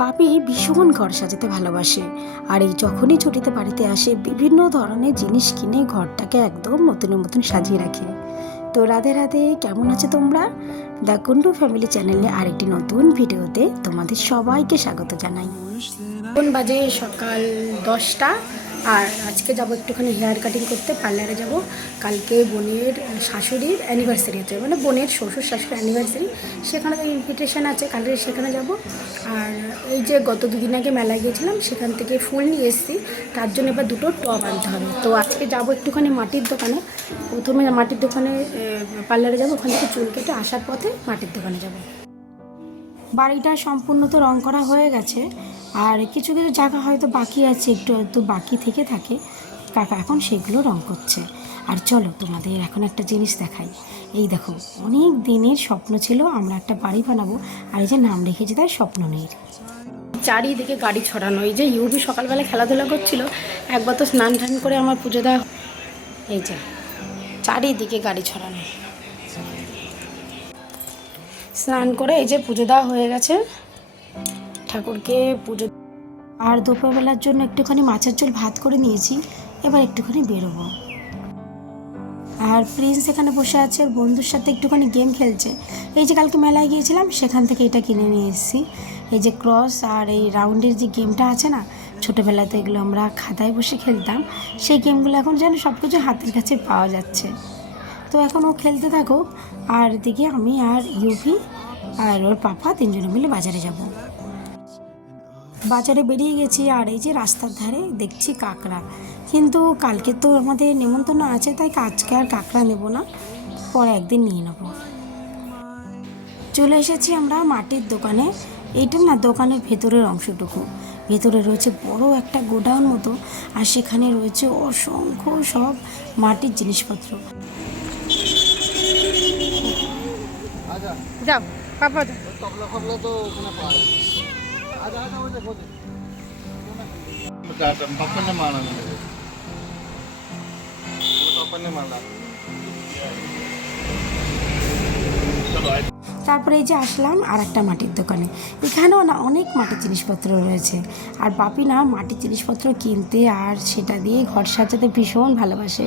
বাপি ভীষণ ঘর সাজাতে ভালোবাসে। আর এই যখনই ছুটিতে বাড়িতে আসে বিভিন্ন ধরনের জিনিস কিনে ঘরটাকে একদম নতুনের মতন সাজিয়ে রাখে। তো রাধে রাধে, কেমন আছে তোমরা? দ্য কুন্ডু ফ্যামিলি চ্যানেলে আরেকটি নতুন ভিডিওতে তোমাদের সবাইকে স্বাগত জানাই। এখন বাজে সকাল 10টা। আর আজকে যাব একটুখানি হেয়ার কাটিং করতে, পার্লারে যাব। কালকে বোনের শাশুড়ির অ্যানিভার্সারি আছে, মানে বোনের শ্বশুর শাশুড়ির অ্যানিভার্সারি, সেখানে তো ইনভিটেশন আছে, কালকে সেখানে যাব। আর এই যে গত দুদিন আগে মেলায় গিয়েছিলাম, সেখান থেকে ফুল নিয়ে এসেছি, তার জন্য এবার দুটো টব আনতে হবে। তো আজকে যাব একটুখানি মাটির দোকানে। প্রথমে মাটির দোকানে পার্লারে যাব, ওখান থেকে চুল কেটে আসার পথে মাটির দোকানে যাব। বাড়িটা সম্পূর্ণ তো রং করা হয়ে গেছে, আর কিছু কিছু জায়গা হয়তো বাকি আছে, একটু একটু বাকি থেকে থাকে। কাকা এখন সেগুলো রং করছে। আর চলো তোমাদের এখন একটা জিনিস দেখাই। এই দেখো, অনেক দিনের স্বপ্ন ছিল আমরা একটা বাড়ি বানাবো, আর এই যে নাম রেখেছি তাই স্বপ্ন নেই। চারিদিকে গাড়ি ছড়ানো। এই যে ইউবি সকালবেলা খেলাধুলা করছিল, একবার তো স্নান টান করে আমার পুজো দেওয়া। এই যে চারিদিকে গাড়ি ছড়ানো, স্নান করে এই যে পুজো দেওয়া হয়ে গেছে, ঠাকুরকে পুজো। আর দুপুরবেলার জন্য একটুখানি মাছের ঝোল ভাত করে নিয়েছি, এবার একটুখানি বেরোবো। আর প্রিন্স এখানে বসে আছে, ওর বন্ধুর সাথে একটুখানি গেম খেলছে। এই যে কালকে মেলায় গিয়েছিলাম, সেখান থেকে এটা কিনে নিয়ে এসেছি। এই যে ক্রস আর এই রাউন্ডের যে গেমটা আছে না, ছোটোবেলাতে এগুলো আমরা খাতায় বসে খেলতাম, সেই গেমগুলো এখন যেন সব কিছু হাতের কাছে পাওয়া যাচ্ছে। তো এখন ও খেলতে থাকুক, আর এদিকে আমি আর ইউভি আর ওর পাপা তিনজনে মিলে বাজারে যাব। বাজারে বেরিয়ে গেছি, আর এই যে রাস্তার ধারে দেখছি কাঁকড়া, কিন্তু কালকে তো আমাদের নেমন্তন্ন আছে, তাই আজকে আর কাঁকড়া নেব না, পরে একদিন নিয়ে নেব। চলে এসেছি আমরা মাটির দোকানে। এইটা না দোকানের ভেতরের অংশটুকু, ভেতরে রয়েছে বড় একটা গোডাউন মতো, আর সেখানে রয়েছে অসংখ্য সব মাটির জিনিসপত্র। যাও পাপা, তারপরে এই যে আসলাম আর একটা মাটির দোকানে। এখানেও না অনেক মাটির জিনিসপত্র রয়েছে, আর বাপি না মাটির জিনিসপত্র কিনতে আর সেটা দিয়ে ঘর সাজাতে ভীষণ ভালোবাসে।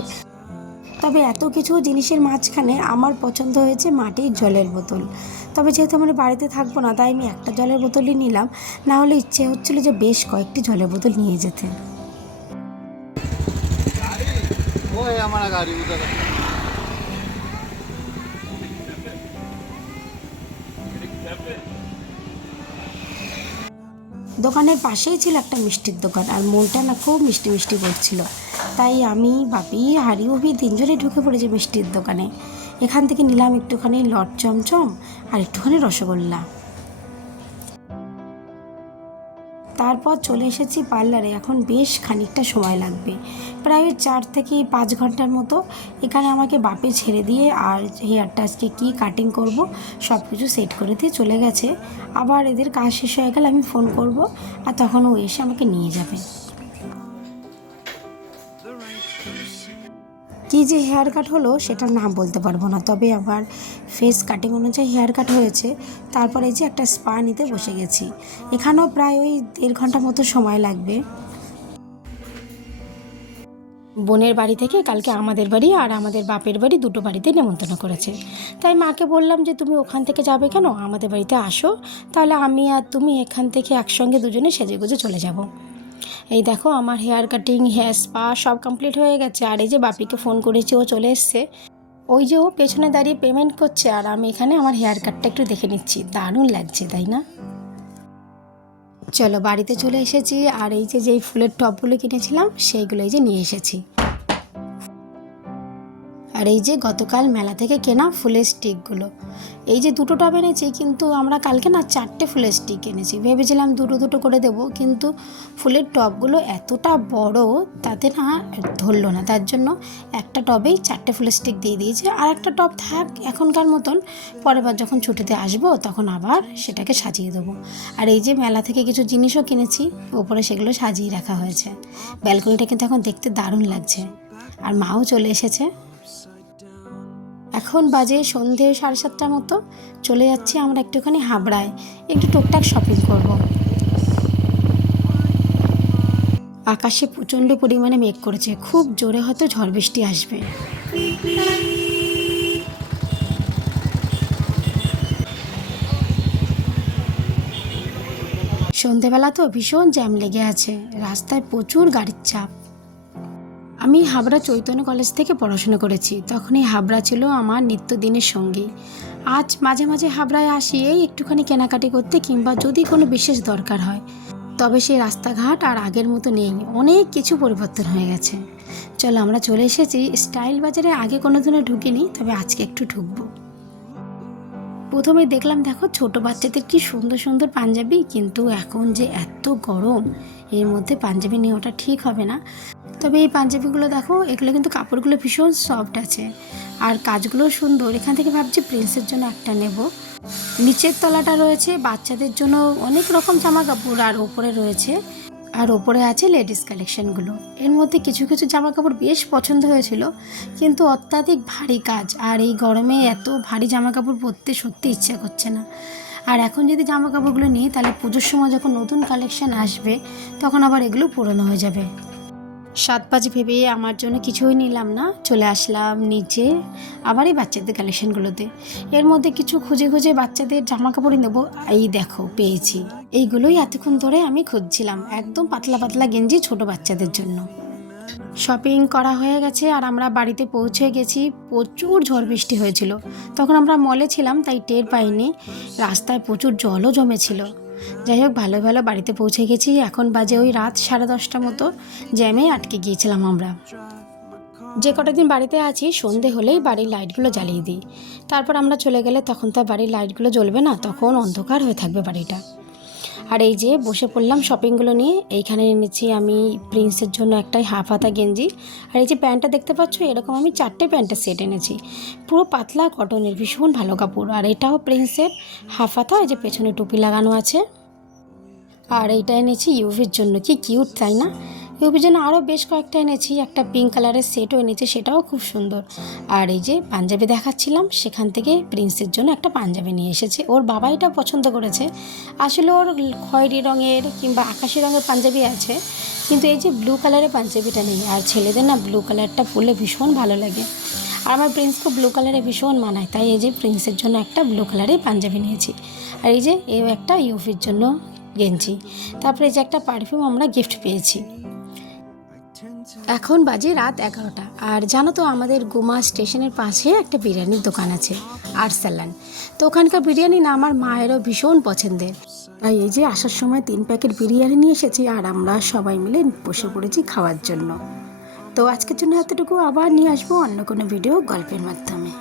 তবে এত কিছু জিনিসের মাঝখানে আমার পছন্দ হয়েছে মাটির জলের বোতল। তবে যেহেতু আমরা বাড়িতে থাকবো না, তাই আমি একটা জলের বোতলই নিলাম, না হলে ইচ্ছে হচ্ছিলো যে বেশ কয়েকটি জলের বোতল নিয়ে যেতে। দোকানের পাশেই ছিল একটা মিষ্টির দোকান, আর মনটা না খুব মিষ্টি মিষ্টি করছিল, তাই আমি বাপি হারিউভি তিনজনে ঢুকে পড়েছি মিষ্টির দোকানে। এখান থেকে নিলাম একটুখানি লট চমচম আর একটুখানি রসগোল্লা। তারপর চলে এসেছি পার্লারে। এখন বেশ খানিকটা সময় লাগবে, প্রায় 4 থেকে 5 ঘন্টার মতো। এখানে আমাকে বাপে ছেড়ে দিয়ে আর হেয়ারটা আজকে কী কাটিং করব সব কিছু সেট করে দিয়ে চলে গেছে। আবার এদের কাজ শেষ হয়ে গেলে আমি ফোন করব, আর তখন ও এসে আমাকে নিয়ে যাবে। কী যে হেয়ার কাট হলো সেটার নাম বলতে পারবো না, তবে আমার ফেস কাটিং অনুযায়ী হেয়ার কাট হয়েছে। তারপরে যে একটা স্পা নিতে বসে গেছি, এখানেও প্রায় ওই 1.5 ঘন্টা মতো সময় লাগবে। বোনের বাড়ি থেকে কালকে আমাদের বাড়ি আর আমাদের বাপের বাড়ি দুটো বাড়িতে নেমন্তন্ন করেছে, তাই মাকে বললাম যে তুমি ওখান থেকে যাবে কেন, আমাদের বাড়িতে আসো, তাহলে আমি আর তুমি এখান থেকে একসঙ্গে দুজনে সেজেগুজে চলে যাব। এই দেখো আমার হেয়ার কাটিং, হেয়ার স্পা সব কমপ্লিট হয়ে গেছে। আর এই যে বাপিকে ফোন করেছি, ও চলে এসছে। ওই যে ও পেছনে দাঁড়িয়ে পেমেন্ট করছে, আর আমি এখানে আমার হেয়ার কাটটা একটু দেখে নিচ্ছি। দারুণ লাগছে তাই না? চলো বাড়িতে চলে এসেছি, আর এই যে যেই ফুলের টবগুলো কিনেছিলাম সেইগুলো এই যে নিয়ে এসেছি। আর এই যে গতকাল মেলা থেকে কেনা ফুলের স্টিকগুলো, এই যে দুটো টব এনেছি, কিন্তু আমরা কালকে না 4টে ফুলের স্টিক এনেছি। ভেবেছিলাম দুটো দুটো করে দেবো, কিন্তু ফুলের টবগুলো এতটা বড় তাতে না ধরলো না, তার জন্য একটা টবেই 4টে ফুলের স্টিক দিয়ে দিয়েছি। আর একটা টব থাক এখনকার মতন, পরের বার যখন ছুটিতে আসবো তখন আবার সেটাকে সাজিয়ে দেবো। আর এই যে মেলা থেকে কিছু জিনিসও কিনেছি, ওপরে সেগুলো সাজিয়ে রাখা হয়েছে। ব্যালকনিটা কিন্তু এখন দেখতে দারুণ লাগছে। আর মাও চলে এসেছে। এখন বাজে সন্ধে 7:30টার মতো। চলে যাচ্ছি আমরা একটুখানি হাবড়ায়, একটু টুকটাক শপিং করব। আকাশে প্রচণ্ড পরিমাণে মেঘ করেছে, খুব জোরে হয়তো ঝড় বৃষ্টি আসবে। সন্ধেবেলা তো ভীষণ জ্যাম লেগে আছে, রাস্তায় প্রচুর গাড়ির চাপ। আমি হাবড়া চৈতন্য কলেজ থেকে পড়াশোনা করেছি, তখনই হাবড়া ছিল আমার নিত্যদিনের সঙ্গী। আজ মাঝে মাঝে হাবড়ায় আসি এই একটুখানি কেনাকাটি করতে, কিংবা যদি কোনো বিশেষ দরকার হয়। তবে সেই রাস্তাঘাট আর আগের মতো নেই, অনেক কিছু পরিবর্তন হয়ে গেছে। চলো আমরা চলে এসেছি স্টাইল বাজারে। আগে কোনো দিনও ঢুকিনি, তবে আজকে একটু ঢুকবো। প্রথমে দেখলাম, দেখো ছোট বাচ্চাদের কি সুন্দর সুন্দর পাঞ্জাবি, কিন্তু এখন যে এত গরম, এর মধ্যে পাঞ্জাবি নেওয়াটা ঠিক হবে না। তবে এই পাঞ্জাবিগুলো দেখো, এগুলো কিন্তু কাপড়গুলো ভীষণ সফট আছে আর কাজগুলো সুন্দর। এখান থেকে ভাবছি প্রিন্সের জন্য একটা নেব। নিচের তলাটা রয়েছে বাচ্চাদের জন্য অনেক রকম জামা কাপড়, আর ওপরে আছে লেডিস কালেকশনগুলো। এর মধ্যে কিছু কিছু জামা কাপড় বেশ পছন্দ হয়েছিল, কিন্তু অত্যাধিক ভারী কাজ, আর এই গরমে এত ভারী জামা কাপড় পরতে সত্যি ইচ্ছে করছে না। আর এখন যদি জামা কাপড়গুলো নিই, তাহলে পুজোর সময় যখন নতুন কালেকশন আসবে, তখন আবার এগুলো পুরনো হয়ে যাবে। 7-5 ভেবে আমার জন্য কিছুই নিলাম না, চলে আসলাম নিচে আবার এই বাচ্চাদের কালেকশনগুলোতে। এর মধ্যে কিছু খুঁজে খুঁজে বাচ্চাদের জামা কাপড়ই নেবো। এই দেখো পেয়েছি, এইগুলোই এতক্ষণ ধরে আমি খুঁজছিলাম, একদম পাতলা পাতলা গেঞ্জি ছোট বাচ্চাদের জন্য। শপিং করা হয়ে গেছে আর আমরা বাড়িতে পৌঁছে গেছি। প্রচুর ঝড় বৃষ্টি হয়েছিল, তখন আমরা মলে ছিলাম তাই টের পাইনি। রাস্তায় প্রচুর জলও জমেছিল। যাই হোক, ভালো ভালো বাড়িতে পৌঁছে গেছি। এখন বাজে ওই রাত 10:30 মতো। জ্যামে আটকে গিয়েছিলাম আমরা। যে কটা দিন বাড়িতে আছি, সন্ধে হলেই বাড়ির লাইটগুলো জ্বালিয়ে দিই। তারপর আমরা চলে গেলে তখন তো বাড়ির লাইটগুলো জ্বলবে না, তখন অন্ধকার হয়ে থাকবে বাড়িটা। আর এই যে বসে পড়লাম শপিংগুলো নিয়ে। এইখানে এনেছি আমি প্রিন্সের জন্য একটাই হাফ হাতা গেঞ্জি, আর এই যে প্যান্টটা দেখতে পাচ্ছ, এরকম আমি 4টে প্যান্টের সেট এনেছি। পুরো পাতলা কটনের, ভীষণ ভালো কাপড়। আর এটাও প্রিন্সের হাফ হাতা, এই যে পেছনে টুপি লাগানো আছে। আর এইটা এনেছি ইউভির জন্য, কি কিউট তাই না? ইউভির জন্য আরও বেশ কয়েকটা এনেছি, একটা পিঙ্ক কালারের সেটও এনেছি, সেটাও খুব সুন্দর। আর এই যে পাঞ্জাবি দেখাচ্ছিলাম, সেখান থেকে প্রিন্সের জন্য একটা পাঞ্জাবি নিয়ে এসেছে। ওর বাবা এটা পছন্দ করেছে। আসলে ওর খয়েরি রঙের কিংবা আকাশি রঙের পাঞ্জাবি আছে, কিন্তু এই যে ব্লু কালারের পাঞ্জাবিটা নেই। আর ছেলেদের না ব্লু কালারটা পরলে ভীষণ ভালো লাগে, আর আমার প্রিন্সকে ব্লু কালারে ভীষণ মানায়, তাই এই যে প্রিন্সের জন্য একটা ব্লু কালারের পাঞ্জাবি নিয়েছি। আর এই যে এই একটা ইউভির জন্য গেঞ্জি। তারপরে এই যে একটা পারফিউম আমরা গিফট পেয়েছি। এখন বাজে রাত 11টা। আর জানো তো, আমাদের গুমা স্টেশনের পাশে একটা বিরিয়ানির দোকান আছে, আরসালান। তো ওখানকার বিরিয়ানি না আমার মায়েরও ভীষণ পছন্দের। তাই এই যে আসার সময় 3 প্যাকেট বিরিয়ানি নিয়ে এসেছি, আর আমরা সবাই মিলে বসে পড়েছি খাওয়ার জন্য। তো আজকের জন্য এতটুকু, আবার নিয়ে আসবো অন্য কোনো ভিডিও গল্পের মাধ্যমে।